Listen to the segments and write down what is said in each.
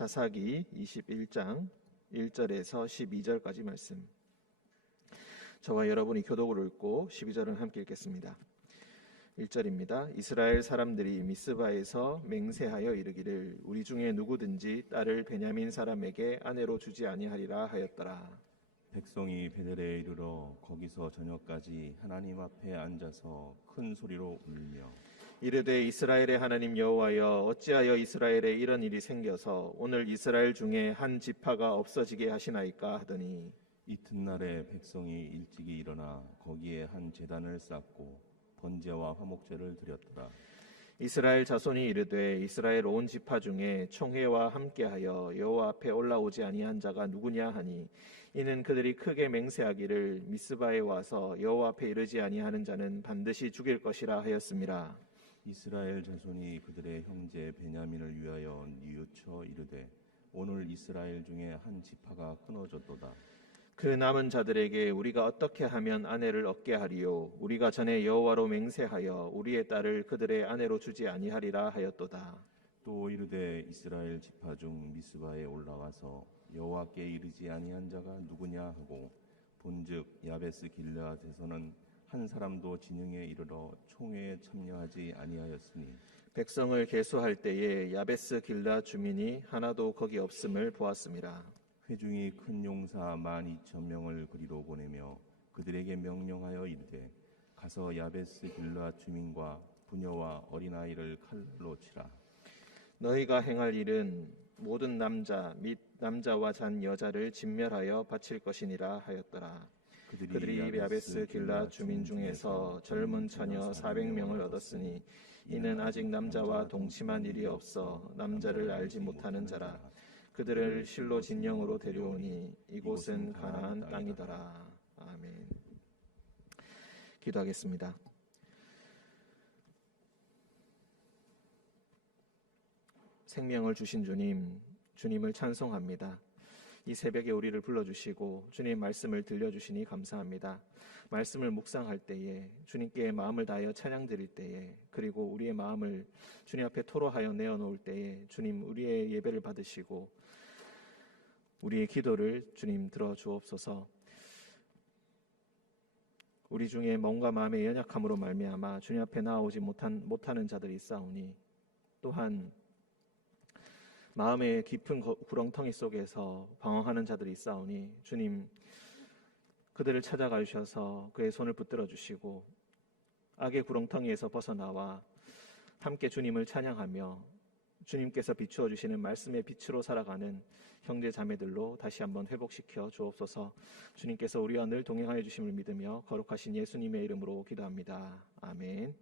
사사기 21장 1절에서 12절까지 말씀. 저와 여러분이 교독을 읽고 12절은 함께 읽겠습니다. 1절입니다. 이스라엘 사람들이 미스바에서 맹세하여 이르기를 우리 중에 누구든지 딸을 베냐민 사람에게 아내로 주지 아니하리라 하였더라. 백성이 베델에 이르러 거기서 저녁까지 하나님 앞에 앉아서 큰 소리로 울며 이르되 이스라엘의 하나님 여호와여, 어찌하여 이스라엘에 이런 일이 생겨서 오늘 이스라엘 중에 한 지파가 없어지게 하시나이까 하더니, 이튿날에 백성이 일찍이 일어나 거기에 한 제단을 쌓고 번제와 화목제를 드렸더라. 이스라엘 자손이 이르되 이스라엘 온 지파 중에 총회와 함께하여 여호와 앞에 올라오지 아니한 자가 누구냐 하니, 이는 그들이 크게 맹세하기를 미스바에 와서 여호와 앞에 이르지 아니하는 자는 반드시 죽일 것이라 하였음이라. 이스라엘 자손이 그들의 형제 베냐민을 위하여 뉘우쳐 이르되 오늘 이스라엘 중에 한 지파가 끊어졌도다. 그 남은 자들에게 우리가 어떻게 하면 아내를 얻게 하리요? 우리가 전에 여호와로 맹세하여 우리의 딸을 그들의 아내로 주지 아니하리라 하였도다. 또 이르되 이스라엘 지파 중 미스바에 올라와서 여호와께 이르지 아니한 자가 누구냐 하고, 본즉 야베스 길르앗에서는 한 사람도 진영에 이르러 총회에 참여하지 아니하였으니, 백성을 계수할 때에 야베스 길르앗 주민이 하나도 거기 없음을 보았음이라. 회중이 큰 용사 12,000명을 그리로 보내며 그들에게 명령하여 이르되 가서 야베스 길르앗 주민과 부녀와 어린아이를 칼로 치라. 너희가 행할 일은 모든 남자 및 남자와 잔 여자를 진멸하여 바칠 것이니라 하였더라. 그들이 야베스 길르앗 주민 중에서 젊은 처녀 400명을 얻었으니 이는 아직 남자와 동침한 일이 없어 남자를 알지 못하는 자라. 그들을 실로 진영으로 데려오니 이곳은 가나안 땅이더라. 아멘. 기도하겠습니다. 생명을 주신 주님, 주님을 찬송합니다. 이 새벽에 우리를 불러주시고 주님 말씀을 들려주시니 감사합니다. 말씀을 묵상할 때에, 주님께 마음을 다하여 찬양 드릴 때에, 그리고 우리의 마음을 주님 앞에 토로하여 내어놓을 때에 주님 우리의 예배를 받으시고 우리의 기도를 주님 들어주옵소서. 우리 중에 몸과 마음의 연약함으로 말미암아 주님 앞에 나아오지 못하는 자들이 있사오니, 또한 마음의 깊은 구렁텅이 속에서 방황하는 자들이 있사오니 주님 그들을 찾아가 주셔서 그의 손을 붙들어 주시고 악의 구렁텅이에서 벗어나와 함께 주님을 찬양하며 주님께서 비추어 주시는 말씀의 빛으로 살아가는 형제 자매들로 다시 한번 회복시켜 주옵소서. 주님께서 우리와 늘 동행하여 주심을 믿으며 거룩하신 예수님의 이름으로 기도합니다. 아멘.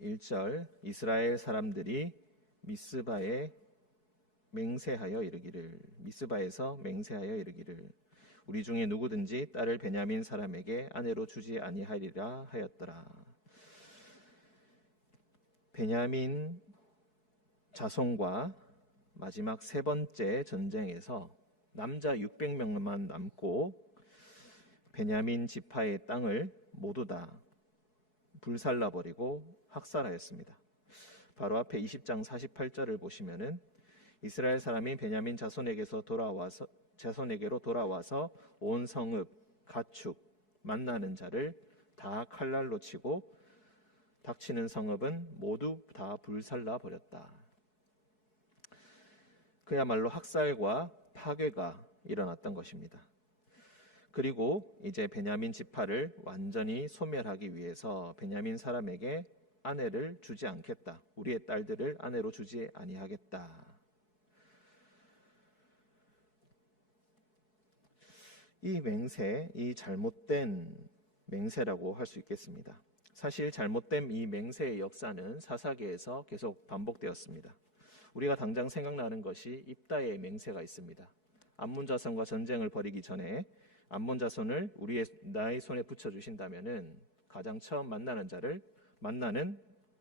1절, 이스라엘 사람들이 미스바에 맹세하여 이르기를, 미스바에서 맹세하여 이르기를 우리 중에 누구든지 딸을 베냐민 사람에게 아내로 주지 아니하리라 하였더라. 베냐민 자손과 마지막 세 번째 전쟁에서 남자 600명만 남고 베냐민 지파의 땅을 모두 다 불살라버리고 학살하였습니다. 바로 앞에 20장 48절을 보시면은 이스라엘 사람이 베냐민 자손에게로 돌아와서 온 성읍, 가축, 만나는 자를 다 칼날로 치고 닥치는 성읍은 모두 다 불살라 버렸다. 그야말로 학살과 파괴가 일어났던 것입니다. 그리고 이제 베냐민 지파를 완전히 소멸하기 위해서 베냐민 사람에게 아내를 주지 않겠다. 우리의 딸들을 아내로 주지 아니하겠다. 이 맹세, 이 잘못된 맹세라고 할 수 있겠습니다. 사실 잘못된 이 맹세의 역사는 사사기에서 계속 반복되었습니다. 우리가 당장 생각나는 것이 입다의 맹세가 있습니다. 암몬 자손과 전쟁을 벌이기 전에 암몬 자손을 나의 손에 붙여주신다면은 가장 처음 만나는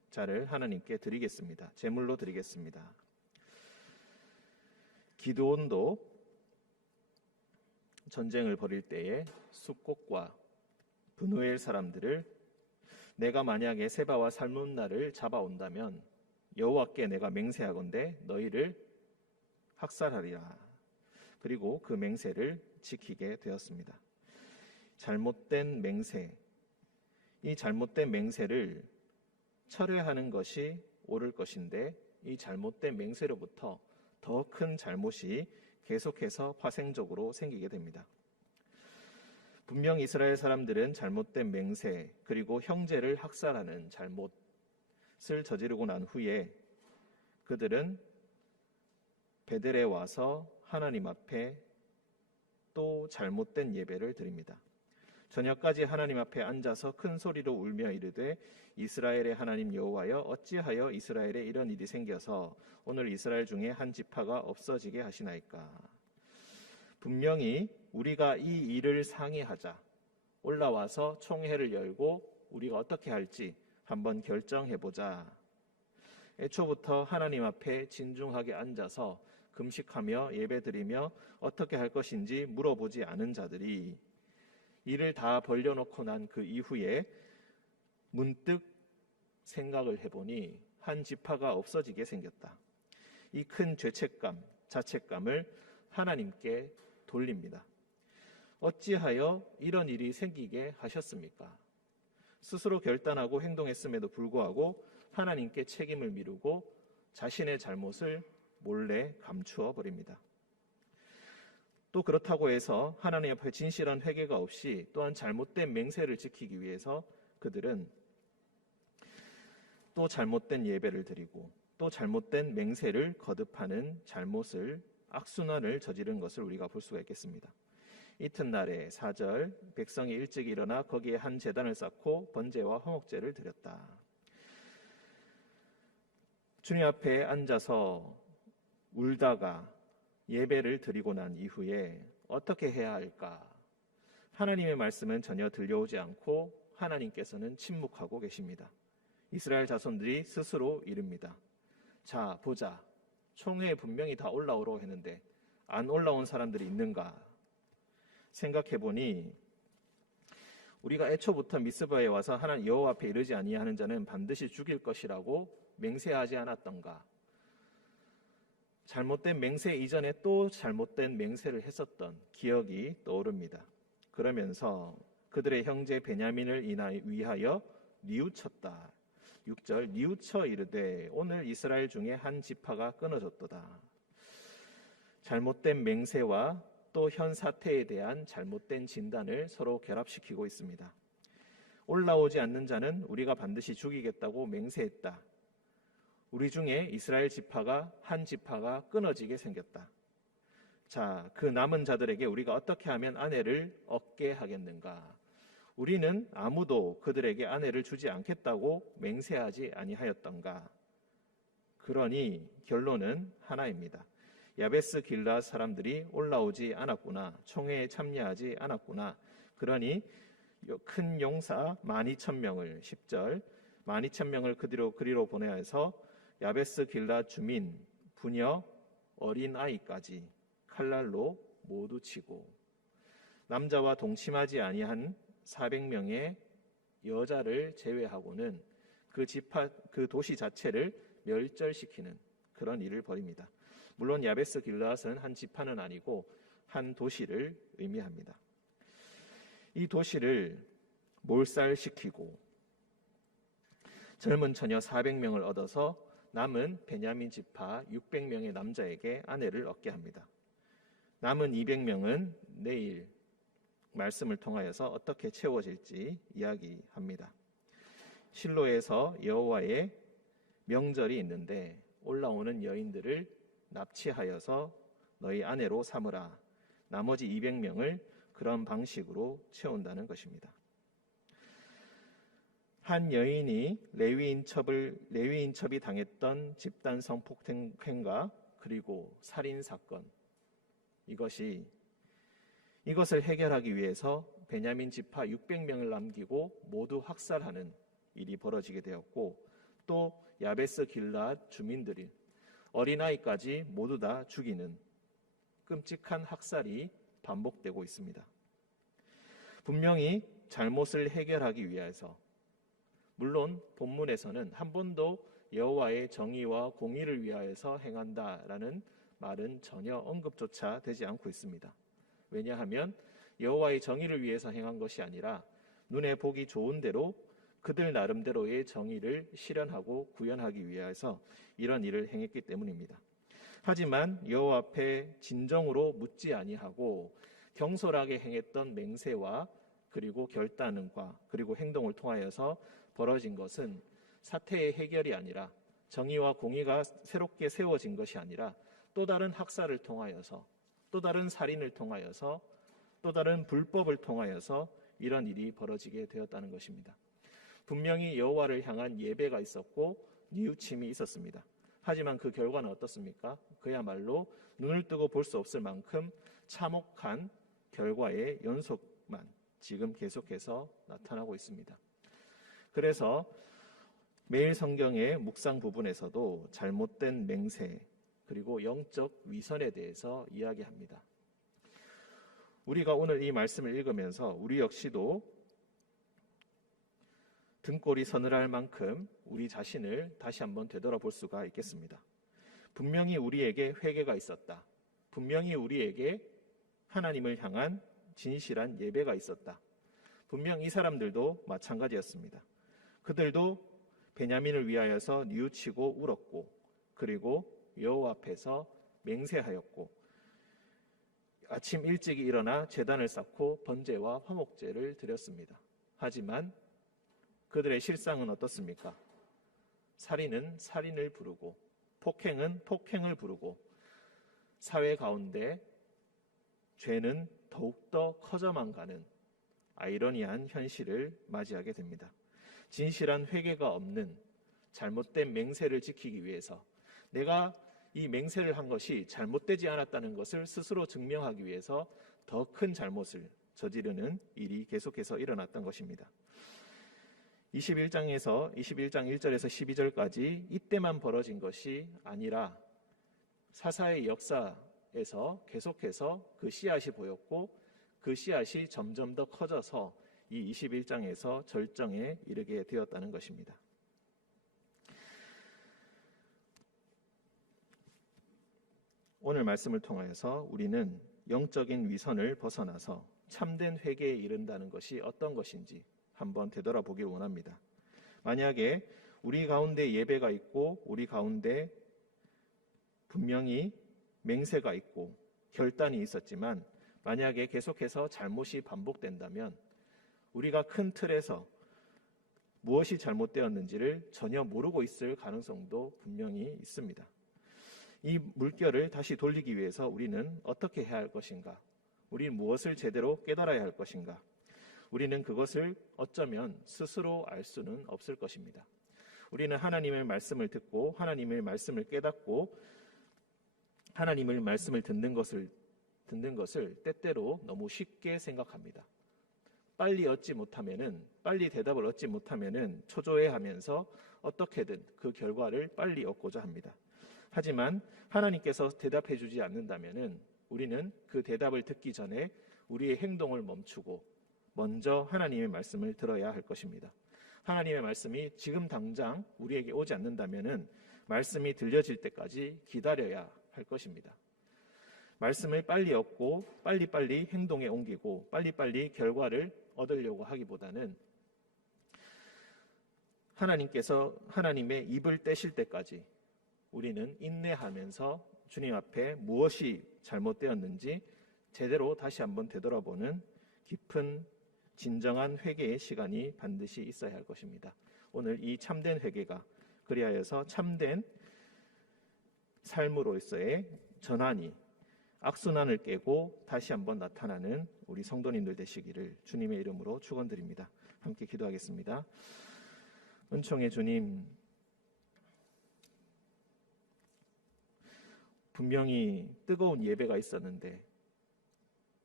자를 하나님께 드리겠습니다. 제물로 드리겠습니다. 기드온도 전쟁을 벌일 때에 숫곡과 브누엘 사람들을 내가 만약에 세바와 살문나를 잡아온다면 여호와께 내가 맹세하건대 너희를 학살하리라. 그리고 그 맹세를 지키게 되었습니다. 잘못된 맹세, 이 잘못된 맹세를 철회하는 것이 옳을 것인데 이 잘못된 맹세로부터 더 큰 잘못이 계속해서 파생적으로 생기게 됩니다. 분명 이스라엘 사람들은 잘못된 맹세 그리고 형제를 학살하는 잘못을 저지르고 난 후에 그들은 베델에 와서 하나님 앞에 또 잘못된 예배를 드립니다. 저녁까지 하나님 앞에 앉아서 큰 소리로 울며 이르되 이스라엘의 하나님 여호와여 어찌하여 이스라엘에 이런 일이 생겨서 오늘 이스라엘 중에 한 지파가 없어지게 하시나이까. 분명히 우리가 이 일을 상의하자, 올라와서 총회를 열고 우리가 어떻게 할지 한번 결정해보자. 애초부터 하나님 앞에 진중하게 앉아서 금식하며 예배드리며 어떻게 할 것인지 물어보지 않은 자들이 일을 다 벌려놓고 난 그 이후에 문득 생각을 해보니 한 지파가 없어지게 생겼다. 이 큰 죄책감, 자책감을 하나님께 돌립니다. 어찌하여 이런 일이 생기게 하셨습니까? 스스로 결단하고 행동했음에도 불구하고 하나님께 책임을 미루고 자신의 잘못을 몰래 감추어 버립니다. 또 그렇다고 해서 하나님 앞에 진실한 회개가 없이 또한 잘못된 맹세를 지키기 위해서 그들은 또 잘못된 예배를 드리고 또 잘못된 맹세를 거듭하는 잘못을 악순환을 저지른 것을 우리가 볼 수가 있겠습니다. 이튿날에 4절 백성이 일찍 일어나 거기에 한 제단을 쌓고 번제와 화목제를 드렸다. 주님 앞에 앉아서 울다가 예배를 드리고 난 이후에 어떻게 해야 할까? 하나님의 말씀은 전혀 들려오지 않고 하나님께서는 침묵하고 계십니다. 이스라엘 자손들이 스스로 이릅니다. 자, 보자. 총회에 분명히 다 올라오라고 했는데 안 올라온 사람들이 있는가? 생각해보니 우리가 애초부터 미스바에 와서 하나님 여호와 앞에 이르지 아니하는 자는 반드시 죽일 것이라고 맹세하지 않았던가? 잘못된 맹세 이전에 또 잘못된 맹세를 했었던 기억이 떠오릅니다. 그러면서 그들의 형제 베냐민을 위하여 뉘우쳤다. 6절 뉘우쳐 이르되 오늘 이스라엘 중에 한 지파가 끊어졌도다. 잘못된 맹세와 또 현 사태에 대한 잘못된 진단을 서로 결합시키고 있습니다. 올라오지 않는 자는 우리가 반드시 죽이겠다고 맹세했다. 우리 중에 이스라엘 지파가 한 지파가 끊어지게 생겼다. 자, 그 남은 자들에게 우리가 어떻게 하면 아내를 얻게 하겠는가? 우리는 아무도 그들에게 아내를 주지 않겠다고 맹세하지 아니하였던가? 그러니 결론은 하나입니다. 야베스 길르앗 사람들이 올라오지 않았구나. 총회에 참여하지 않았구나. 그러니 큰 용사 12,000명을 10절 12,000명을 그리로 보내야 해서 야베스 길르앗 주민, 부녀, 어린 아이까지 칼날로 모두 치고 남자와 동침하지 아니한 400명의 여자를 제외하고는 그 도시 자체를 멸절시키는 그런 일을 벌입니다. 물론 야베스 길르앗은 한 지파는 아니고 한 도시를 의미합니다. 이 도시를 몰살시키고 젊은 처녀 400명을 얻어서 남은 베냐민 지파 600명의 남자에게 아내를 얻게 합니다. 남은 200명은 내일 말씀을 통하여서 어떻게 채워질지 이야기합니다. 실로에서 여호와의 명절이 있는데 올라오는 여인들을 납치하여서 너희 아내로 삼으라. 나머지 200명을 그런 방식으로 채운다는 것입니다. 한 여인이 레위인 첩이 당했던 집단 성폭행과 그리고 살인 사건, 이것을 해결하기 위해서 베냐민 지파 600명을 남기고 모두 학살하는 일이 벌어지게 되었고, 또 야베스 길르앗 주민들이 어린아이까지 모두 다 죽이는 끔찍한 학살이 반복되고 있습니다. 분명히 잘못을 해결하기 위해서, 물론 본문에서는 한 번도 여호와의 정의와 공의를 위하여서 행한다라는 말은 전혀 언급조차 되지 않고 있습니다. 왜냐하면 여호와의 정의를 위해서 행한 것이 아니라 눈에 보기 좋은 대로 그들 나름대로의 정의를 실현하고 구현하기 위해서 이런 일을 행했기 때문입니다. 하지만 여호와 앞에 진정으로 묻지 아니하고 경솔하게 행했던 맹세와 그리고 결단과 그리고 행동을 통하여서 벌어진 것은 사태의 해결이 아니라 정의와 공의가 새롭게 세워진 것이 아니라 또 다른 학살을 통하여서 또 다른 살인을 통하여서 또 다른 불법을 통하여서 이런 일이 벌어지게 되었다는 것입니다. 분명히 여호와를 향한 예배가 있었고 뉘우침이 있었습니다. 하지만 그 결과는 어떻습니까? 그야말로 눈을 뜨고 볼 수 없을 만큼 참혹한 결과의 연속만 지금 계속해서 나타나고 있습니다. 그래서 매일 성경의 묵상 부분에서도 잘못된 맹세 그리고 영적 위선에 대해서 이야기합니다. 우리가 오늘 이 말씀을 읽으면서 우리 역시도 등골이 서늘할 만큼 우리 자신을 다시 한번 되돌아볼 수가 있겠습니다. 분명히 우리에게 회개가 있었다. 분명히 우리에게 하나님을 향한 진실한 예배가 있었다. 분명 이 사람들도 마찬가지였습니다. 그들도 베냐민을 위하여서 뉘우치고 울었고 그리고 여호와 앞에서 맹세하였고 아침 일찍 일어나 제단을 쌓고 번제와 화목제를 드렸습니다. 하지만 그들의 실상은 어떻습니까? 살인은 살인을 부르고 폭행은 폭행을 부르고 사회 가운데 죄는 더욱더 커져만 가는 아이러니한 현실을 맞이하게 됩니다. 진실한 회개가 없는 잘못된 맹세를 지키기 위해서 내가 이 맹세를 한 것이 잘못되지 않았다는 것을 스스로 증명하기 위해서 더 큰 잘못을 저지르는 일이 계속해서 일어났던 것입니다. 21장 1절에서 12절까지 이때만 벌어진 것이 아니라 사사의 역사에서 계속해서 그 씨앗이 보였고 그 씨앗이 점점 더 커져서 이 21장에서 절정에 이르게 되었다는 것입니다. 오늘 말씀을 통하여서 우리는 영적인 위선을 벗어나서 참된 회개에 이른다는 것이 어떤 것인지 한번 되돌아보길 원합니다. 만약에 우리 가운데 예배가 있고 우리 가운데 분명히 맹세가 있고 결단이 있었지만 만약에 계속해서 잘못이 반복된다면 우리가 큰 틀에서 무엇이 잘못되었는지를 전혀 모르고 있을 가능성도 분명히 있습니다. 이 물결을 다시 돌리기 위해서 우리는 어떻게 해야 할 것인가? 우리는 무엇을 제대로 깨달아야 할 것인가? 우리는 그것을 어쩌면 스스로 알 수는 없을 것입니다. 우리는 하나님의 말씀을 듣고 하나님의 말씀을 깨닫고 하나님의 말씀을 듣는 것을 때때로 너무 쉽게 생각합니다. 빨리 대답을 얻지 못하면은 초조해하면서 어떻게든 그 결과를 빨리 얻고자 합니다. 하지만 하나님께서 대답해 주지 않는다면은 우리는 그 대답을 듣기 전에 우리의 행동을 멈추고 먼저 하나님의 말씀을 들어야 할 것입니다. 하나님의 말씀이 지금 당장 우리에게 오지 않는다면은 말씀이 들려질 때까지 기다려야 할 것입니다. 말씀을 빨리 얻고 빨리빨리 행동에 옮기고 빨리빨리 결과를 얻으려고 하기보다는 하나님께서 하나님의 입을 떼실 때까지 우리는 인내하면서 주님 앞에 무엇이 잘못되었는지 제대로 다시 한번 되돌아보는 깊은 진정한 회개의 시간이 반드시 있어야 할 것입니다. 오늘 이 참된 회개가 그리하여서 참된 삶으로서의 전환이 악순환을 깨고 다시 한번 나타나는 우리 성도님들 되시기를 주님의 이름으로 축원드립니다. 함께 기도하겠습니다. 은총의 주님, 분명히 뜨거운 예배가 있었는데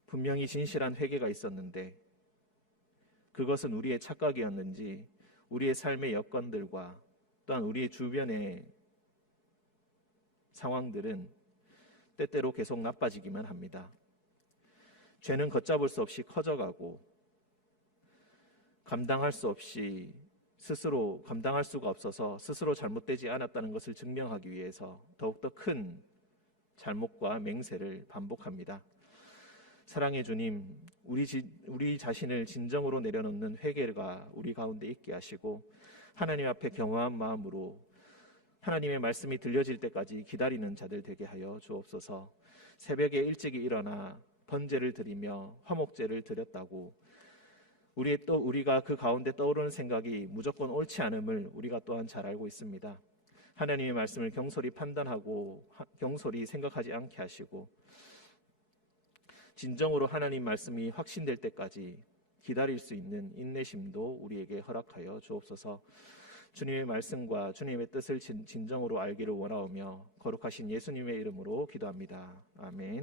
분명히 진실한 회개가 있었는데 그것은 우리의 착각이었는지 우리의 삶의 여건들과 또한 우리의 주변의 상황들은 때때로 계속 나빠지기만 합니다. 죄는 걷잡을 수 없이 커져가고 감당할 수 없이 스스로 감당할 수가 없어서 스스로 잘못되지 않았다는 것을 증명하기 위해서 더욱더 큰 잘못과 맹세를 반복합니다. 사랑의 주님, 우리 자신을 진정으로 내려놓는 회개가 우리 가운데 있게 하시고 하나님 앞에 겸허한 마음으로 하나님의 말씀이 들려질 때까지 기다리는 자들 되게 하여 주옵소서. 새벽에 일찍이 일어나 번제를 드리며 화목제를 드렸다고 우리가 그 가운데 떠오르는 생각이 무조건 옳지 않음을 우리가 또한 잘 알고 있습니다. 하나님의 말씀을 경솔히 판단하고 경솔히 생각하지 않게 하시고 진정으로 하나님 말씀이 확신될 때까지 기다릴 수 있는 인내심도 우리에게 허락하여 주옵소서. 주님의 말씀과 주님의 뜻을 진정으로 알기를 원하오며 거룩하신 예수님의 이름으로 기도합니다. 아멘.